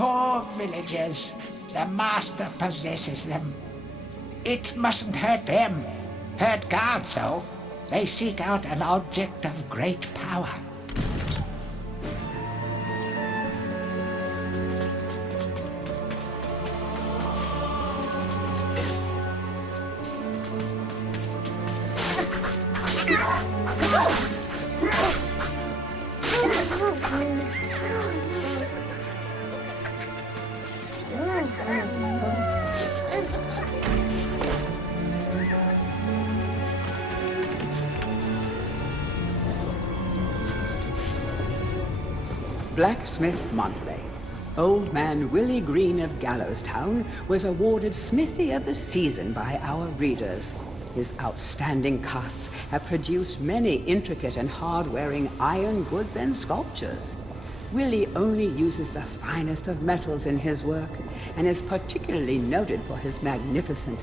Poor villagers. The master possesses them. It mustn't hurt them. Hurt guards, though. They seek out an object of great power. Blacksmith's Monthly. Old man Willie Green of Gallowstown was awarded Smithy of the Season by our readers. His outstanding casts have produced many intricate and hard-wearing iron goods and sculptures. Willie only uses the finest of metals in his work, and is particularly noted for his magnificent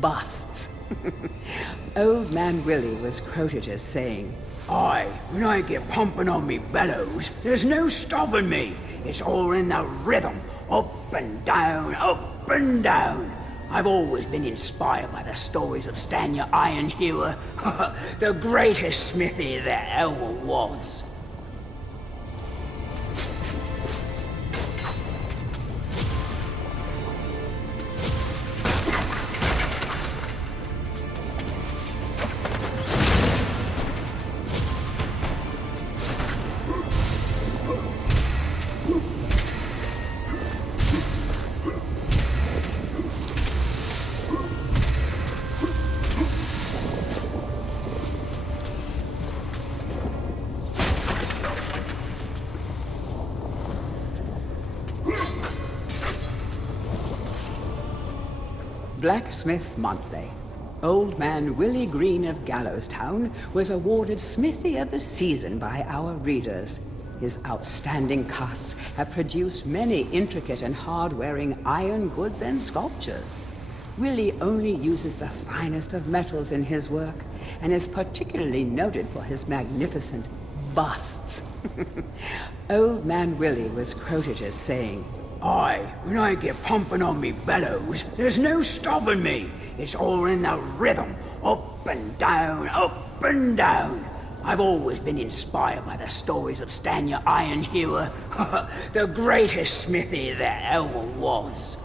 busts. Old man Willie was quoted as saying, "Aye, when I get pumping on me bellows, there's no stopping me. It's all in the rhythm, up and down, up and down. I've always been inspired by the stories of Stanya Ironhewer, the greatest smithy there ever was." Blacksmith's Monthly. Old man Willie Green of Gallowstown was awarded Smithy of the Season by our readers. His outstanding casts have produced many intricate and hard-wearing iron goods and sculptures. Willie only uses the finest of metals in his work, and is particularly noted for his magnificent busts. Old man Willie was quoted as saying, "Aye, when I get pumping on me bellows, there's no stopping me. It's all in the rhythm, up and down, up and down. I've always been inspired by the stories of Stanya Ironhewer, the greatest smithy there ever was."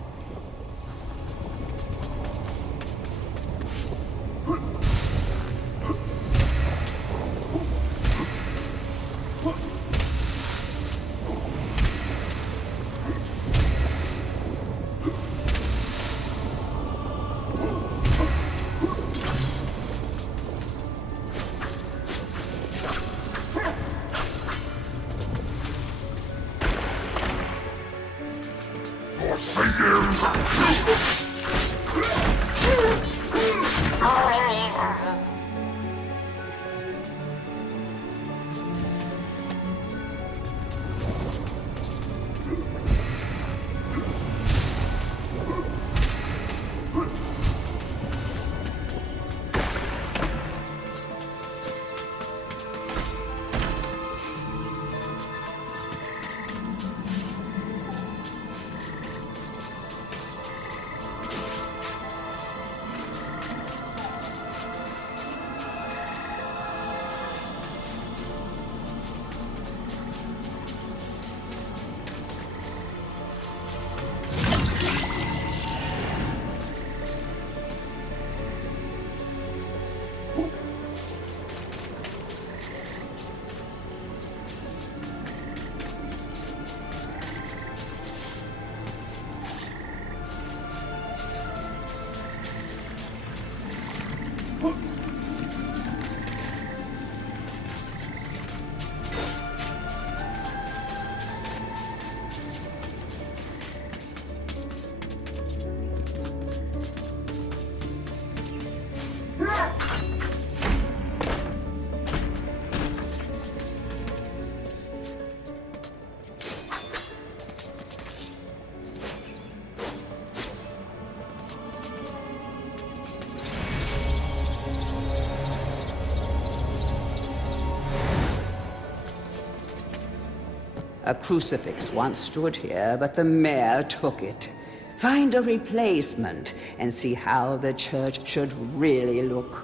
A crucifix once stood here, but the mayor took it. Find a replacement and see how the church should really look.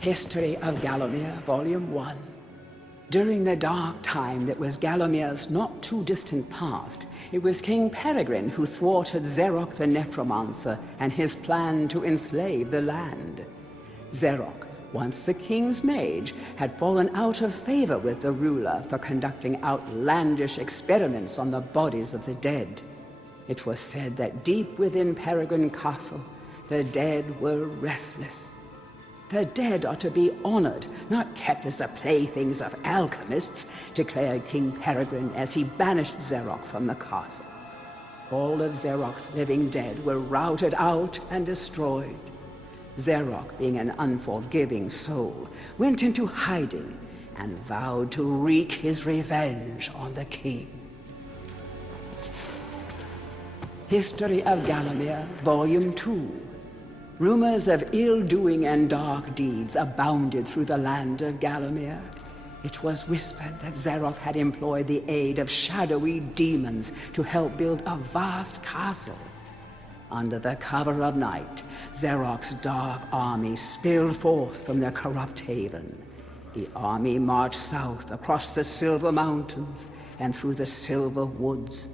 History of Gallowmere, Volume 1. During the dark time that was Gallowmere's not too distant past, it was King Peregrine who thwarted Xeroc the Necromancer and his plan to enslave the land. Xeroc, once the king's mage, had fallen out of favor with the ruler for conducting outlandish experiments on the bodies of the dead. It was said that deep within Peregrine Castle, the dead were restless. The dead are to be honored, not kept as the playthings of alchemists, declared King Peregrine as he banished Xeroc from the castle. All of Xeroc's living dead were routed out and destroyed. Xeroc, being an unforgiving soul, went into hiding and vowed to wreak his revenge on the king. History of Gallowmere, Volume 2. Rumors of ill-doing and dark deeds abounded through the land of Gallowmere. It was whispered that Xeroc had employed the aid of shadowy demons to help build a vast castle. Under the cover of night, Xeroc's dark army spilled forth from their corrupt haven. The army marched south across the Silver Mountains and through the Silver Woods.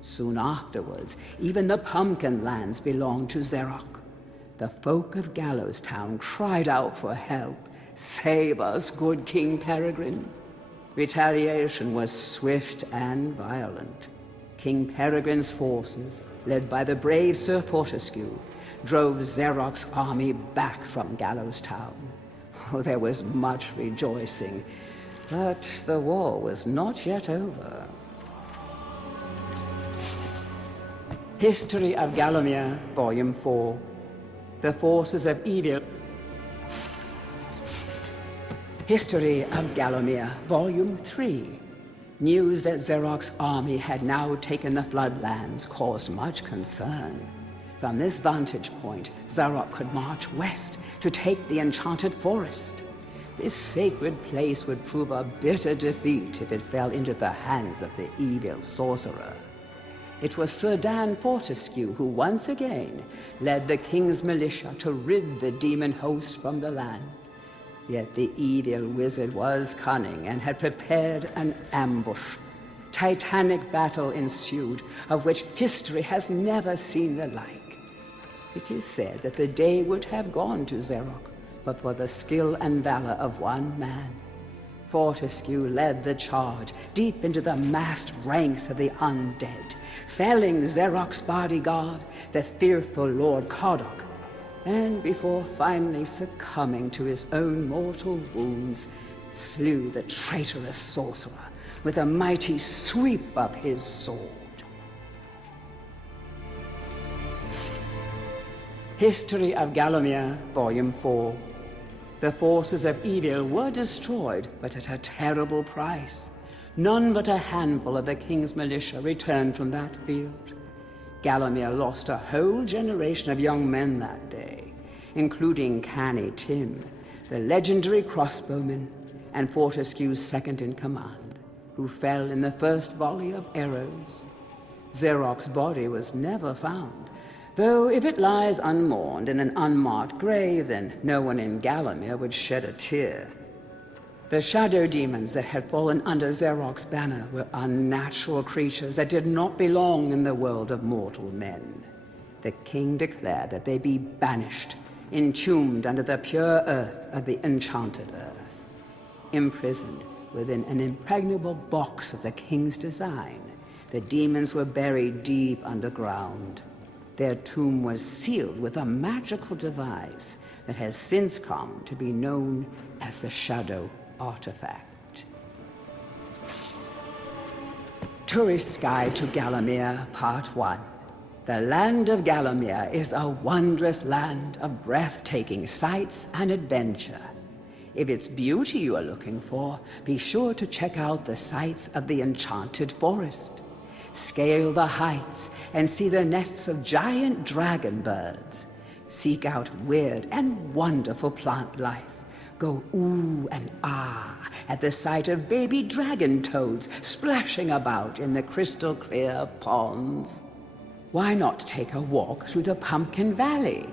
Soon afterwards, even the Pumpkin Lands belonged to Xeroc. The folk of Gallows Town cried out for help. "Save us, good King Peregrine." Retaliation was swift and violent. King Peregrine's forces, led by the brave Sir Fortescue, drove Xeroc's army back from Gallows Town. Oh, there was much rejoicing, but the war was not yet over. History of Gallowmere, Volume 4. The Forces of Evil. History of Gallowmere, Volume 3. News that Xeroc's army had now taken the Floodlands caused much concern. From this vantage point, Xeroc could march west to take the Enchanted Forest. This sacred place would prove a bitter defeat if it fell into the hands of the evil sorcerer. It was Sir Dan Fortescue who once again led the king's militia to rid the demon host from the land. Yet the evil wizard was cunning and had prepared an ambush. Titanic battle ensued, of which history has never seen the like. It is said that the day would have gone to Xeroc, but for the skill and valor of one man. Fortescue led the charge deep into the massed ranks of the undead, felling Xeroc's bodyguard, the fearful Lord Kodok, and before finally succumbing to his own mortal wounds, slew the traitorous sorcerer with a mighty sweep of his sword. History of Gallowmere, Volume 4. The forces of evil were destroyed, but at a terrible price. None but a handful of the king's militia returned from that field. Gallowmere lost a whole generation of young men that day, including Canny Tim, the legendary crossbowman, and Fortescue's second-in-command, who fell in the first volley of arrows. Xeroc's body was never found, though if it lies unmourned in an unmarked grave, then no one in Gallowmere would shed a tear. The shadow demons that had fallen under Xeroc's banner were unnatural creatures that did not belong in the world of mortal men. The king declared that they be banished, entombed under the pure earth of the enchanted earth. Imprisoned within an impregnable box of the king's design, the demons were buried deep underground. Their tomb was sealed with a magical device that has since come to be known as the Shadow Artifact. Tourist's Guide to Gallowmere, Part 1. The land of Gallowmere is a wondrous land of breathtaking sights and adventure. If it's beauty you are looking for, be sure to check out the sights of the Enchanted Forest. Scale the heights and see the nests of giant dragon birds. Seek out weird and wonderful plant life. Go ooh and ah at the sight of baby dragon toads splashing about in the crystal clear ponds. Why not take a walk through the Pumpkin Valley?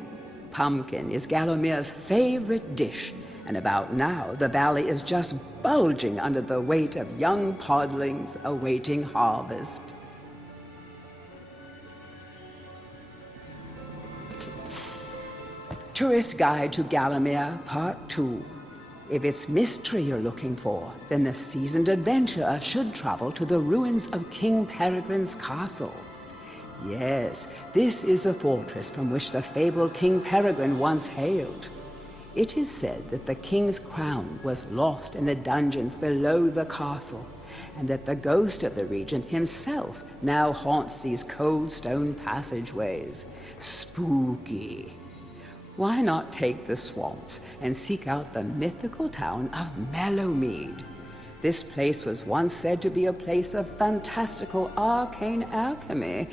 Pumpkin is Gallowmere's favorite dish, and about now the valley is just bulging under the weight of young podlings awaiting harvest. Tourist Guide to Gallowmere, Part 2. If it's mystery you're looking for, then the seasoned adventurer should travel to the ruins of King Peregrine's castle. Yes, this is the fortress from which the fabled King Peregrine once hailed. It is said that the king's crown was lost in the dungeons below the castle, and that the ghost of the regent himself now haunts these cold stone passageways. Spooky. Why not take the swamps and seek out the mythical town of Mellowmead? This place was once said to be a place of fantastical arcane alchemy,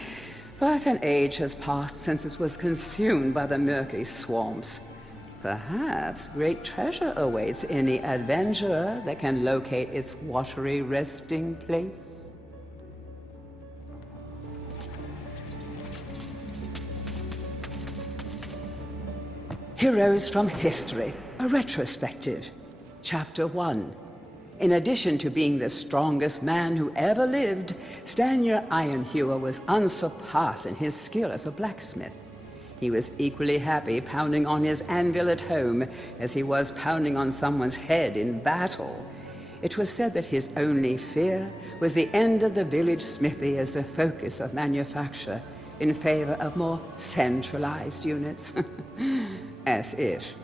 but an age has passed since it was consumed by the murky swamps. Perhaps great treasure awaits any adventurer that can locate its watery resting place. Heroes from History, a retrospective. Chapter 1. In addition to being the strongest man who ever lived, Stanyer Ironhewer was unsurpassed in his skill as a blacksmith. He was equally happy pounding on his anvil at home as he was pounding on someone's head in battle. It was said that his only fear was the end of the village smithy as the focus of manufacture in favor of more centralized units. As if.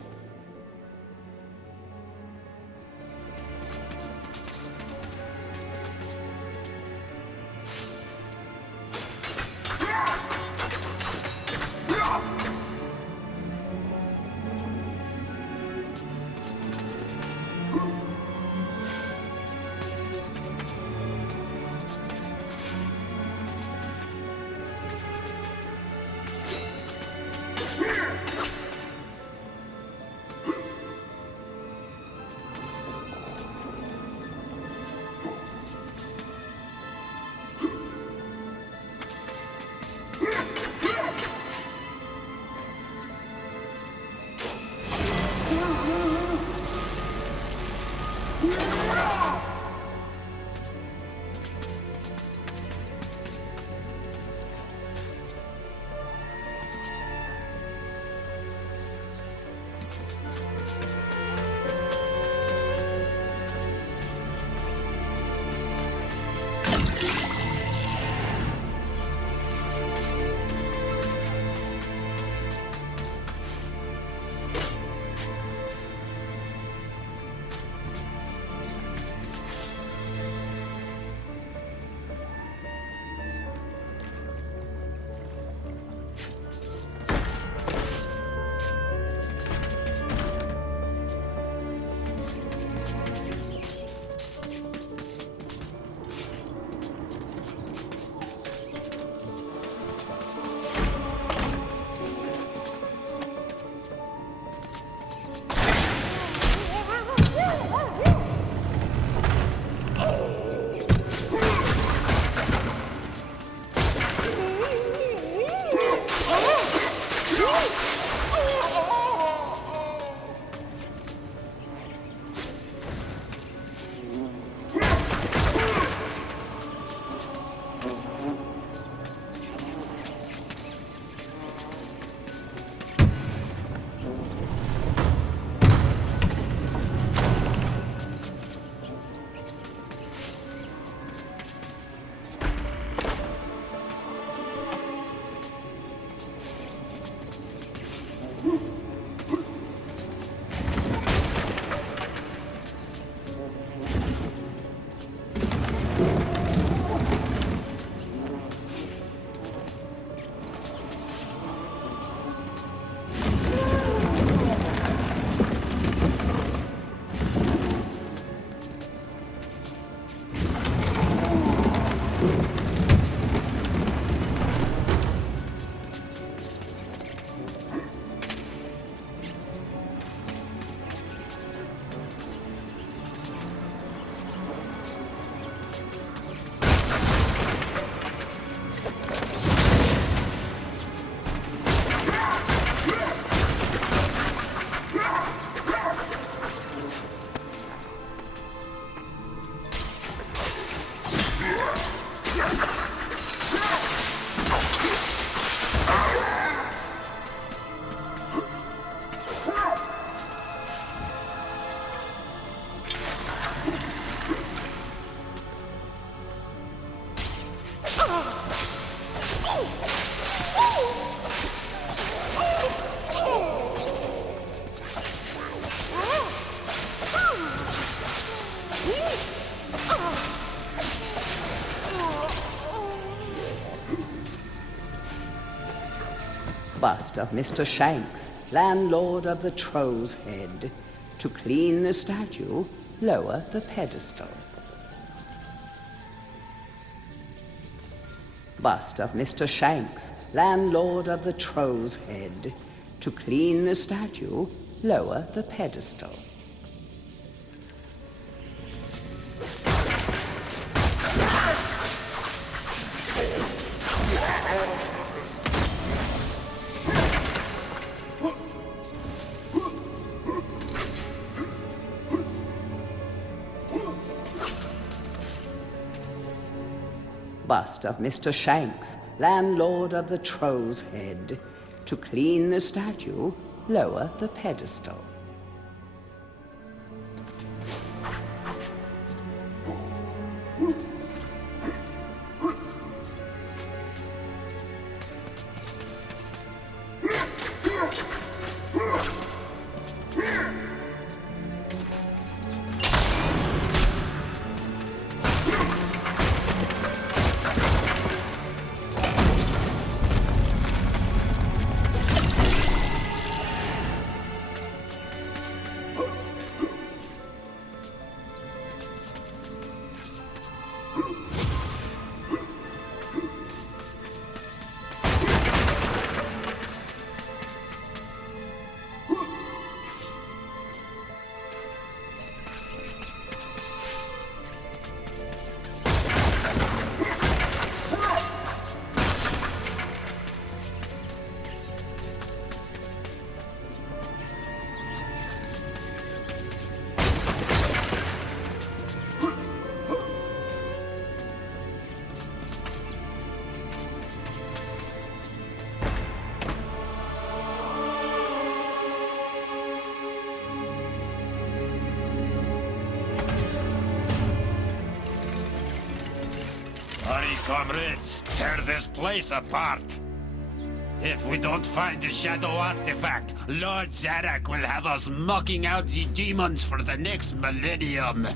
Bust of Mr. Shanks, landlord of the Troll's Head. To clean the statue, lower the pedestal. Bust of Mr. Shanks, landlord of the Troll's Head. To clean the statue, lower the pedestal. Bust of Mr. Shanks, landlord of the Troll's Head. To clean the statue, lower the pedestal. Hurry, comrades, tear this place apart. If we don't find the shadow artifact, Lord Zarek will have us mocking out the demons for the next millennium.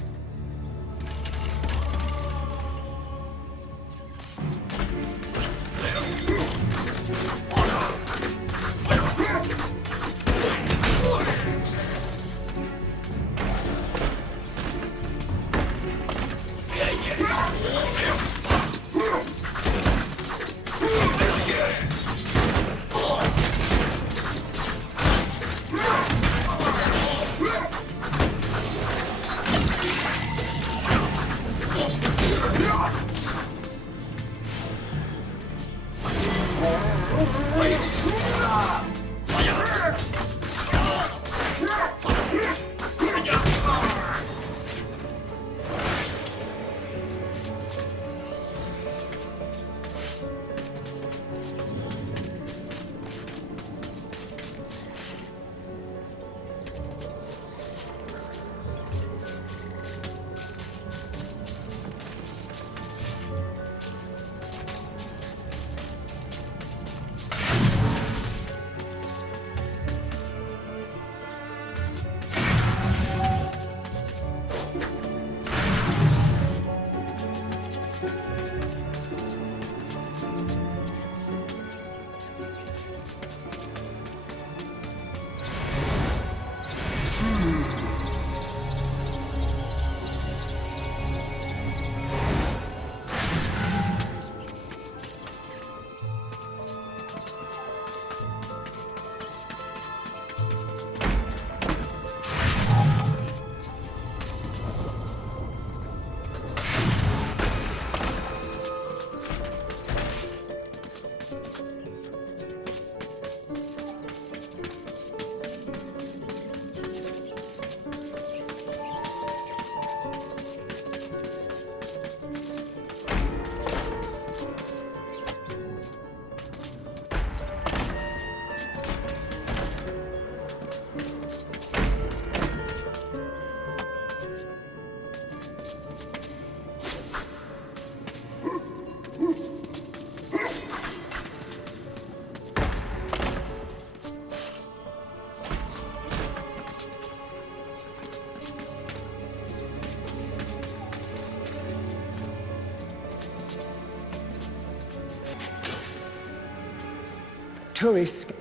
to escape.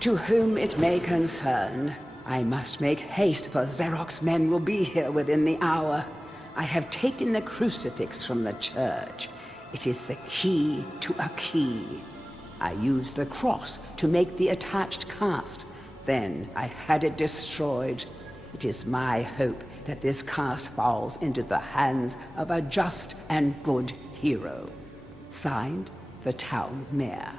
To whom it may concern, I must make haste, for Xerox men will be here within the hour. I have taken the crucifix from the church. It is the key to a key. I used the cross to make the attached cast. Then I had it destroyed. It is my hope that this cast falls into the hands of a just and good hero. Signed, the town mayor.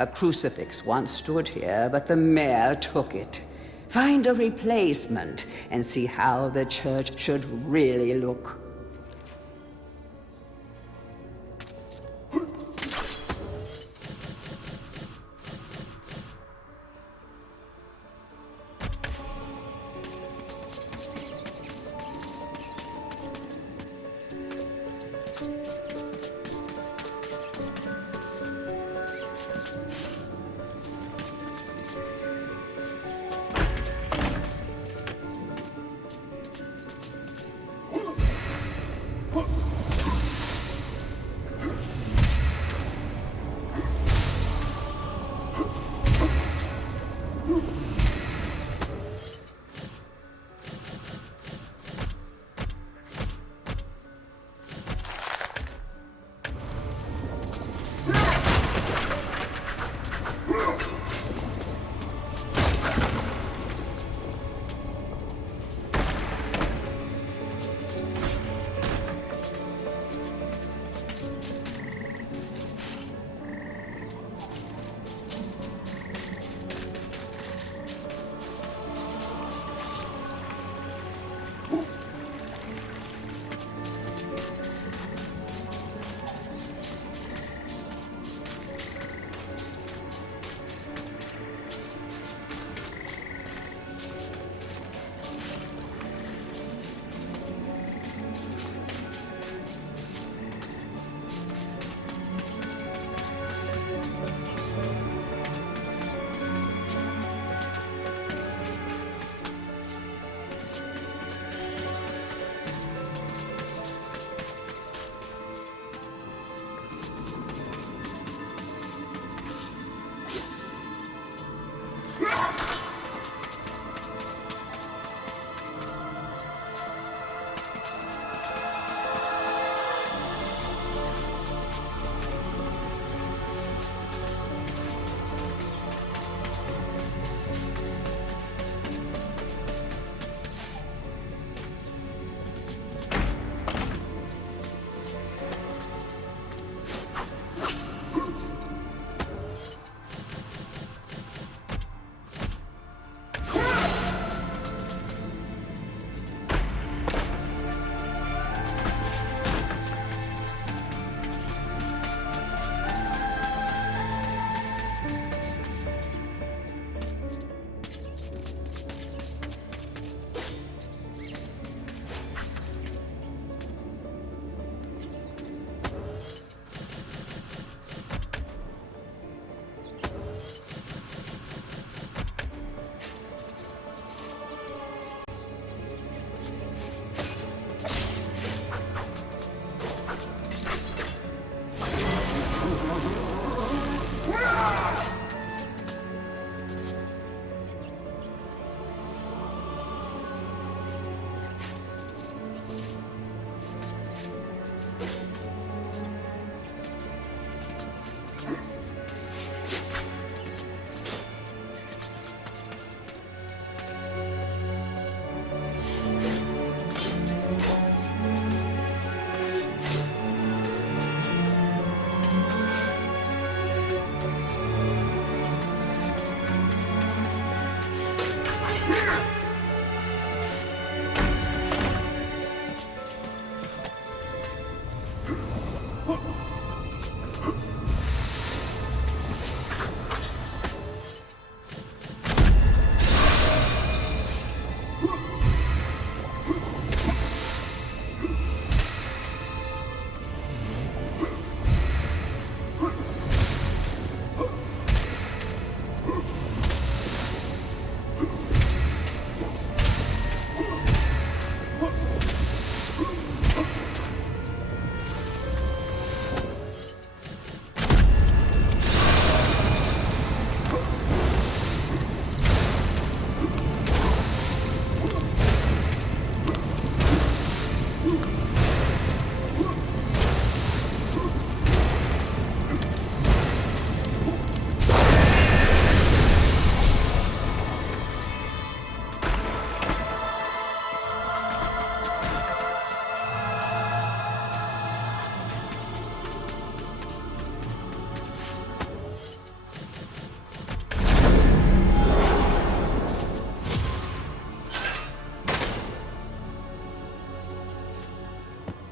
A crucifix once stood here, but the mayor took it. Find a replacement and see how the church should really look.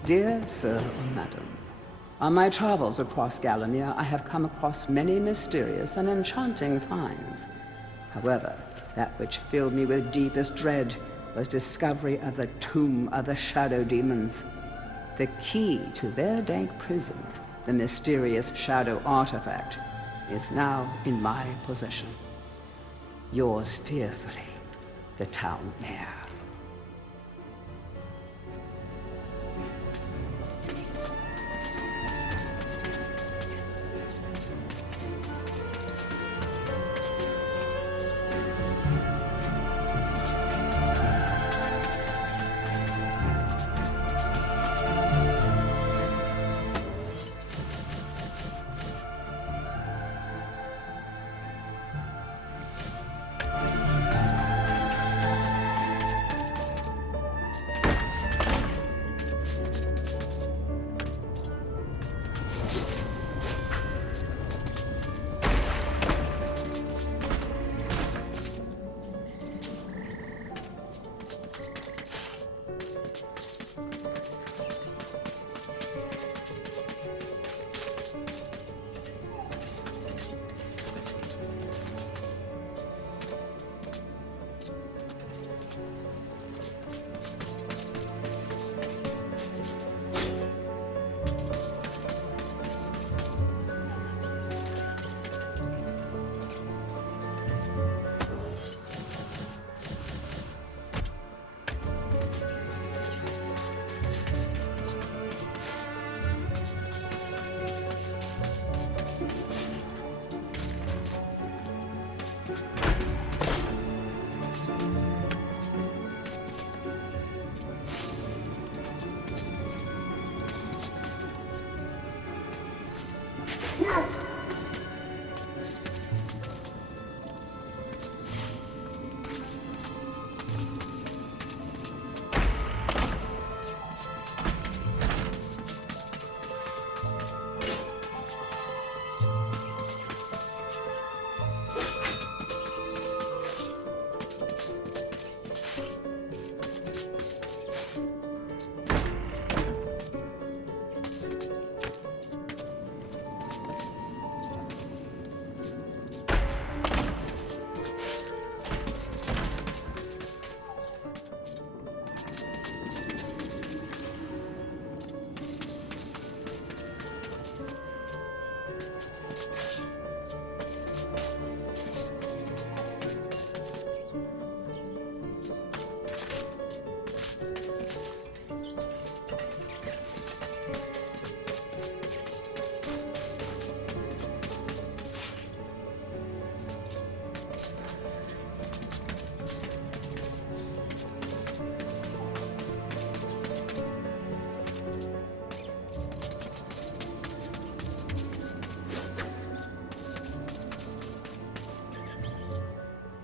Dear Sir or Madam, on my travels across Gallowmere, I have come across many mysterious and enchanting finds. However, that which filled me with deepest dread was discovery of the tomb of the Shadow Demons. The key to their dank prison, the mysterious Shadow Artifact, is now in my possession. Yours fearfully, the Town Mayor.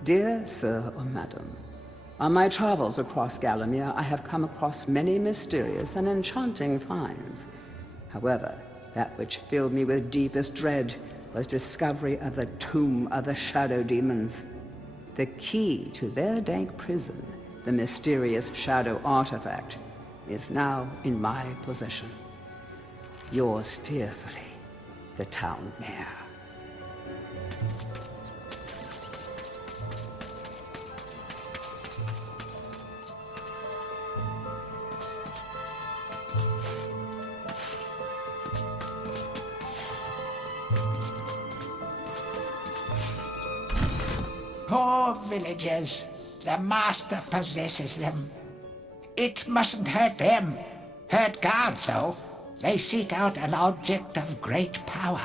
Dear Sir or Madam, on my travels across Gallowmere, I have come across many mysterious and enchanting finds. However, that which filled me with deepest dread was discovery of the tomb of the Shadow Demons. The key to their dank prison, the mysterious shadow artifact, is now in my possession. Yours fearfully, the town mayor. Poor villagers. The master possesses them. It mustn't hurt them. Hurt guards, though. They seek out an object of great power.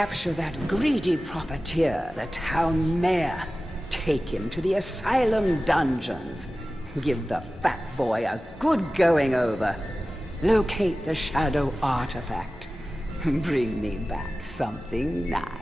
Capture that greedy profiteer, the town mayor. Take him to the asylum dungeons. Give the fat boy a good going over. Locate the shadow artifact. Bring me back something nice.